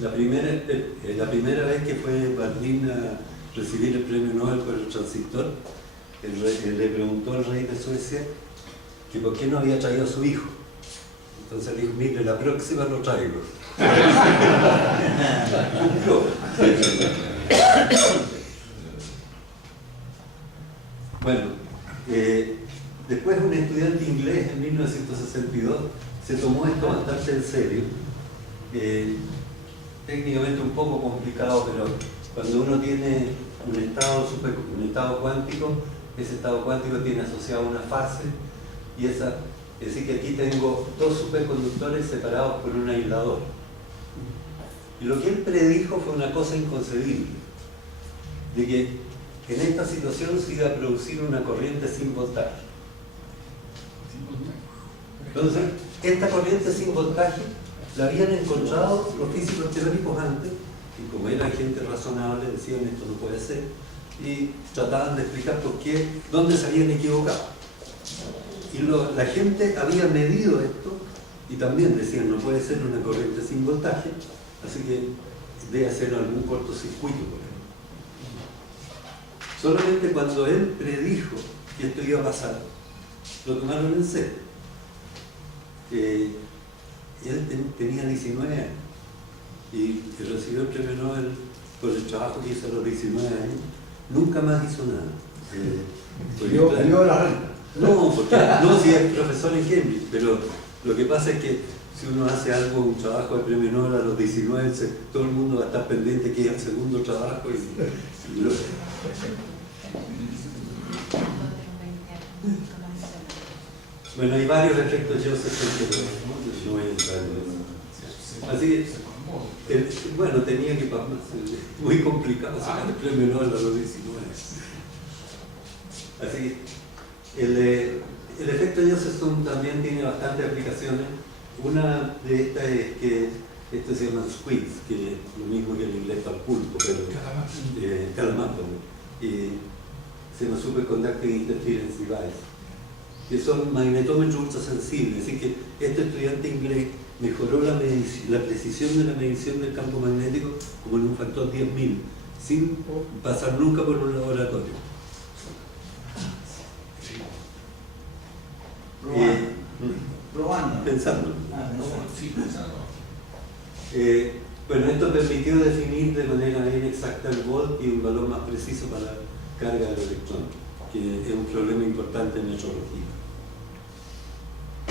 la primera vez que fue Bardeen a recibir el premio Nobel por el transistor, le preguntó al rey de Suecia que por qué no había traído a su hijo. Entonces le dijo, mire, la próxima lo traigo. Bueno, después un estudiante inglés en 1962 se tomó esto bastante en serio. Técnicamente un poco complicado, pero cuando uno tiene un estado cuántico, ese estado cuántico tiene asociado una fase, y es decir que aquí tengo dos superconductores separados por un aislador. Y lo que él predijo fue una cosa inconcebible, de que en esta situación se iba a producir una corriente sin voltaje. Entonces, esta corriente sin voltaje la habían encontrado los físicos teóricos antes, y como eran gente razonable decían esto no puede ser, y trataban de explicar por qué, dónde se habían equivocado. Y la gente había medido esto y también decían no puede ser una corriente sin voltaje, así que debe hacer algún cortocircuito por ahí. Solamente cuando él predijo que esto iba a pasar, lo tomaron en serio. Él tenía 19 años y recibió el premio Nobel por el trabajo que hizo a los 19 años. Nunca más hizo nada. ¿Vivió la renta? No, porque no, si es profesor en Cambridge, pero lo que pasa es que si uno hace algo, un trabajo de premio Nobel a los 19, todo el mundo va a estar pendiente que es el segundo trabajo. Bueno, hay varios efectos Josephson que no voy a entrar en eso. Así que, bueno, tenía que pasar, muy complicado sacar el premio Nobel a los 19. Así que, el efecto Josephson también tiene bastantes aplicaciones. Una de estas es que esto se llama squids, que es lo mismo que en inglés para el pulpo, pero calamar, se llama Superconducting Interference Device, que son magnetómetros ultrasensibles. Así que este estudiante inglés mejoró la precisión de la medición del campo magnético como en un factor 10.000, sin pasar nunca por un laboratorio. Probando. Pensando. Sí, pensando. Bueno, esto permitió definir de manera bien exacta el volt y un valor más preciso para la carga del electrón, que es un problema importante en metrología.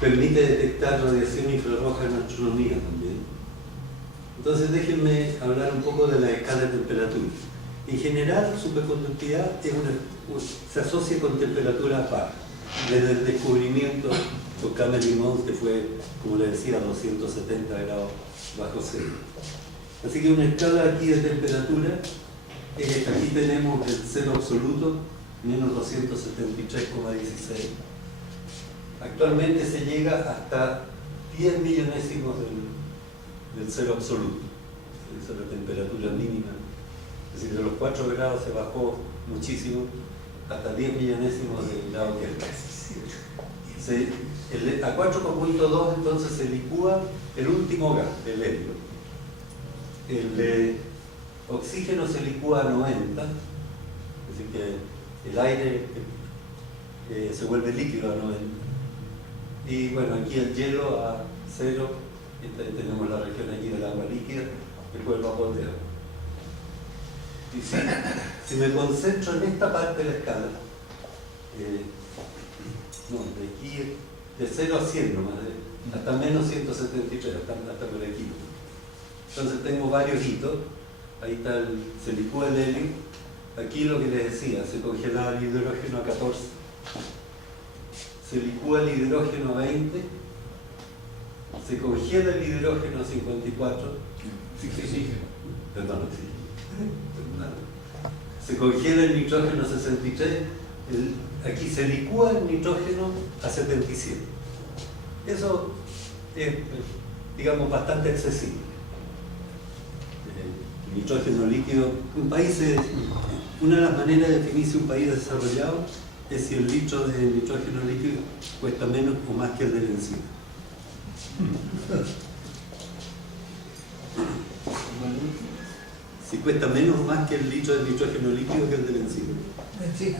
Permite detectar radiación infrarroja en astronomía también. Entonces déjenme hablar un poco de la escala de temperatura. En general, superconductividad se asocia con temperatura baja. Desde el descubrimiento por Cameron-Mons, que fue, como le decía, 270 grados bajo cero. Así que una escala aquí de temperatura, aquí tenemos el cero absoluto, menos 273,16. Actualmente se llega hasta 10 millonésimos del cero absoluto. Esa es la temperatura mínima. Es decir, de los 4 grados se bajó muchísimo, hasta 10 millonésimos del grado Kelvin. A 4,2 entonces se licúa el último gas, el helio. El oxígeno se licúa a 90, es decir que el aire se vuelve líquido a 90. Y bueno, aquí el hielo a 0, tenemos la región aquí del agua líquida, después el vapor de agua. Y si me concentro en esta parte de la escala, de aquí, de 0 a 100 nomás, hasta menos 173, hasta por aquí. Entonces tengo varios hitos. Ahí está se licúa el helio. Aquí lo que les decía, se congela el hidrógeno a 14, se licúa el hidrógeno a 20, se congela el hidrógeno a 54, perdón, se congela el nitrógeno a 63, aquí se licúa el nitrógeno a 77. Eso es, digamos, bastante accesible. El nitrógeno líquido, una de las maneras de definir si un país desarrollado es si el litro de nitrógeno líquido cuesta menos o más que el de benzina. Si cuesta menos más que el litro de nitrógeno líquido que el de benzina. Benzina.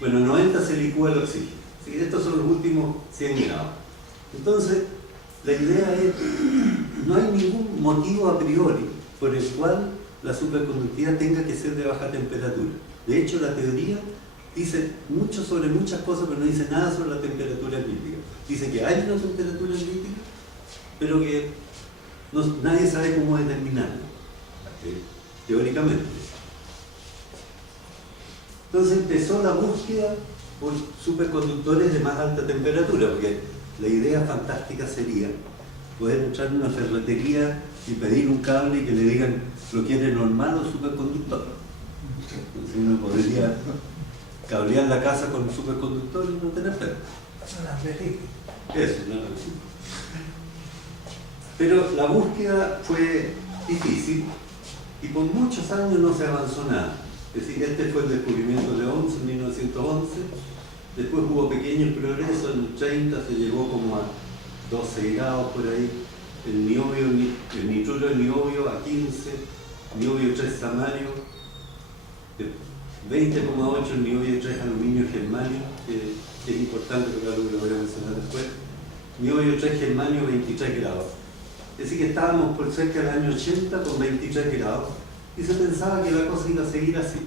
Bueno, 90 se licúa el oxígeno. Así que estos son los últimos 100 grados. Entonces, la idea es, no hay ningún motivo a priori por el cual la superconductividad tenga que ser de baja temperatura. De hecho, la teoría dice mucho sobre muchas cosas, pero no dice nada sobre la temperatura crítica. Dice que hay una temperatura crítica, pero que nadie sabe cómo determinarla, teóricamente. Entonces empezó la búsqueda por superconductores de más alta temperatura, porque la idea fantástica sería poder entrar en una ferretería y pedir un cable y que le digan lo quiere normal o superconductor. Entonces uno podría cablear la casa con un superconductor y no tener pelo. Eso, no. Pero la búsqueda fue difícil y por muchos años no se avanzó nada. Es decir, este fue el descubrimiento de Once en 1911, después hubo pequeños progresos, en los 30 se llegó como a 12 grados por ahí, el nitruro de niobio a 15, niobio 3 samario, 20,8 el niobio 3 aluminio germanio, que es importante porque algo que lo voy a mencionar después, niobio 3 germanio 23 grados. Es decir, que estábamos por cerca del año 80 con 23 grados y se pensaba que la cosa iba a seguir así,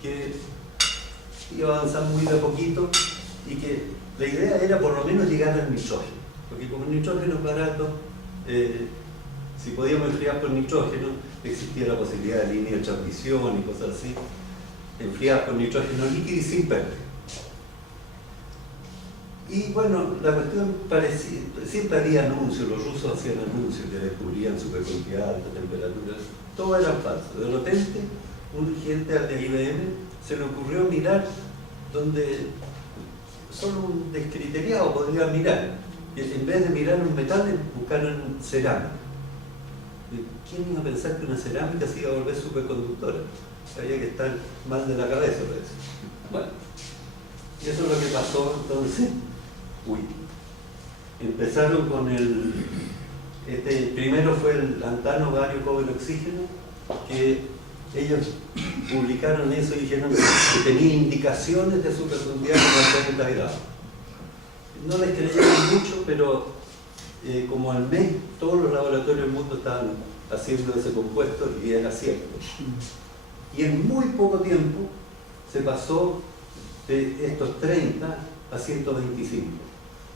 que iba a avanzar muy de a poquito y que la idea era por lo menos llegar al nitrógeno, porque como el nitrógeno es barato, si podíamos enfriar por nitrógeno, existía la posibilidad de línea de transmisión y cosas así, enfriar por nitrógeno líquido y sin pérdida. Y bueno, la cuestión parecía, siempre había anuncios, los rusos hacían anuncios que descubrían superconductividad a alta temperatura, todo era falso. De repente, un gente de IBM se le ocurrió mirar donde solo un descriteriado podría mirar. Y en vez de mirar un metal, buscaron cerámica. ¿Quién iba a pensar que una cerámica se iba a volver superconductora? Había que estar mal de la cabeza, parece. Bueno, y eso es lo que pasó entonces. Empezaron con primero fue el lantano, bario, cobre, oxígeno, que ellos publicaron eso y dijeron que tenía indicaciones de superconductividad como 30 grados. No les creyeron mucho, pero como al mes todos los laboratorios del mundo estaban haciendo ese compuesto y era cierto. Y en muy poco tiempo se pasó de estos 30 a 125.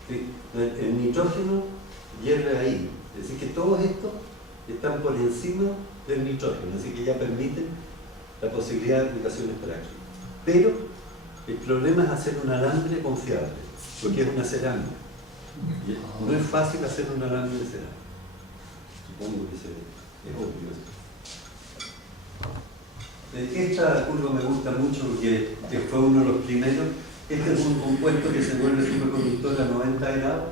El nitrógeno hierve ahí, es decir que todos estos están por encima del nitrógeno, así que ya permiten la posibilidad de aplicaciones prácticas. Pero el problema es hacer un alambre confiable, porque es una cerámica. No es fácil hacer un alambre de cerámica. Supongo que es obvio eso. Esta curva me gusta mucho porque fue uno de los primeros. Este es un compuesto que se vuelve superconductor a 90 grados,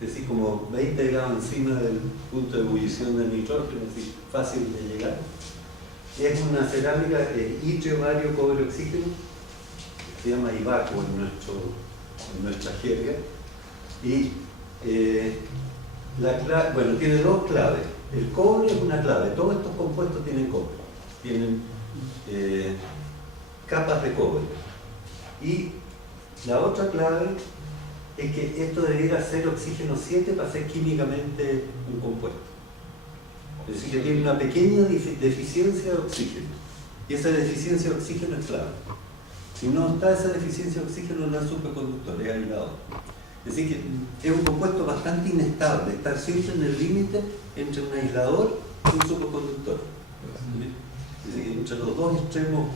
es decir, como 20 grados encima del punto de ebullición del nitrógeno, es decir, fácil de llegar. Es una cerámica de itrio, bario, cobre, oxígeno, se llama IBACO en nuestra jerga. Y bueno, tiene dos claves. El cobre es una clave, todos estos compuestos tienen cobre, tienen capas de cobre. Y la otra clave es que esto debiera ser oxígeno 7 para ser químicamente un compuesto. Es decir, que tiene una pequeña deficiencia de oxígeno. Y esa deficiencia de oxígeno es clave. Si no está esa deficiencia de oxígeno, no es superconductor, es aislado. Es decir, que es un compuesto bastante inestable, está siempre en el límite entre un aislador y un superconductor. Es decir, entre los dos extremos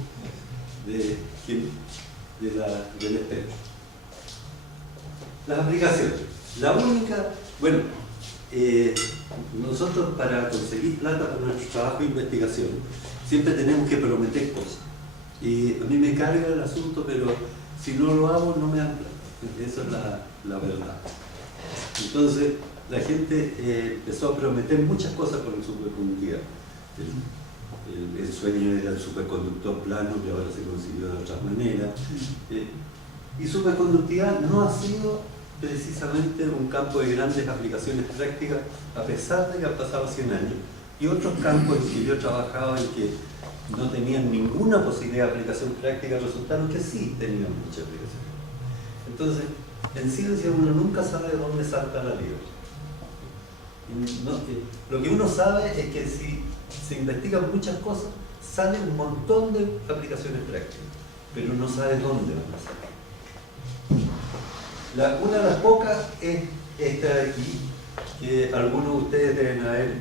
del espectro. Las aplicaciones. La única, bueno, nosotros para conseguir plata para nuestro trabajo de investigación siempre tenemos que prometer cosas. Y a mí me carga el asunto, pero si no lo hago no me dan plata. Esa es la verdad. Entonces la gente empezó a prometer muchas cosas con el superconductividad. El sueño era el superconductor plano, que ahora se consiguió de otras maneras. Y superconductividad no ha sido precisamente un campo de grandes aplicaciones prácticas, a pesar de que han pasado 100 años, y otros campos en que yo he trabajado en que no tenían ninguna posibilidad de aplicación práctica, resultaron que sí tenían mucha aplicación. Entonces, en ciencia uno nunca sabe de dónde salta la liebre. Lo que uno sabe es que si se investigan muchas cosas, sale un montón de aplicaciones prácticas, pero no sabe dónde van a salir. Una de las pocas es esta de aquí, que algunos de ustedes deben haber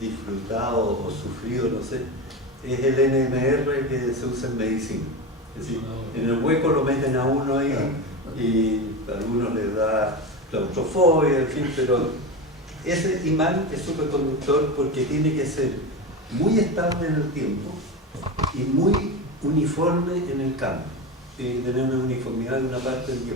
disfrutado o sufrido, no sé, es el NMR que se usa en medicina. Es decir, en el hueco lo meten a uno ahí y a algunos les da claustrofobia, en fin, pero ese imán es superconductor porque tiene que ser muy estable en el tiempo y muy uniforme en el campo. Tiene que tener una uniformidad de una parte en 10.000.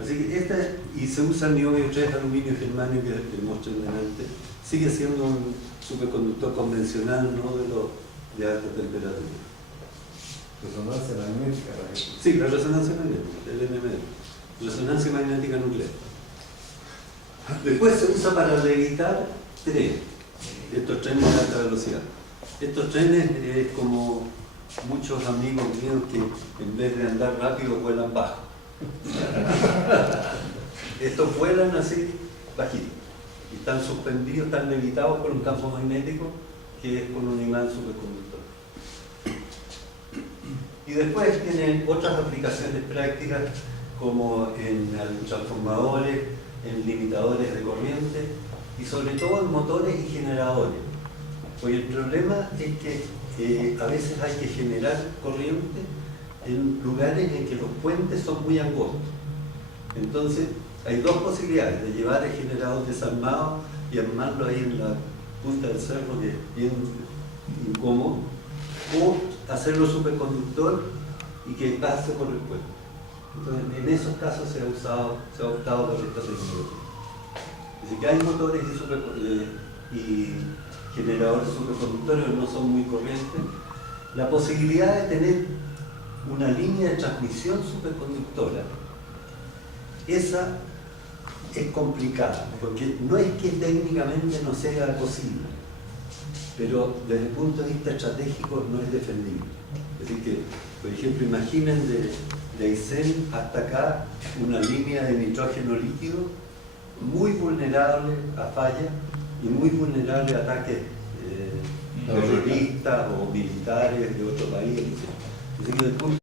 Así que y se usa niobio 3 aluminio germanio que les mostré delante, sigue siendo un superconductor convencional, no de los de alta temperatura. Resonancia magnética. Sí, la resonancia magnética, el NMR, resonancia magnética nuclear. Después se usa para levitar trenes, estos trenes de alta velocidad. Estos trenes es como muchos amigos míos que en vez de andar rápido vuelan bajo. Estos vuelan así bajito y están suspendidos, están levitados por un campo magnético que es con un imán superconductor. Y después tienen otras aplicaciones prácticas como en transformadores, en limitadores de corriente y sobre todo en motores y generadores. Pues el problema es que a veces hay que generar corriente en lugares en que los puentes son muy angostos. Entonces hay dos posibilidades: de llevar el generador desarmado y armarlo ahí en la punta del cerro, que es bien incómodo, o hacerlo superconductor y que pase por el puente. Entonces en esos casos se ha optado por esta tecnología. Es decir, que hay motores y generadores superconductores que no son muy corrientes. La posibilidad de tener una línea de transmisión superconductora, esa es complicada, porque no es que técnicamente no sea posible, pero desde el punto de vista estratégico no es defendible. Es decir que, por ejemplo, imaginen de Aysén hasta acá una línea de nitrógeno líquido muy vulnerable a fallas y muy vulnerable a ataques terroristas o militares de otro país. Es decir, que desde el punto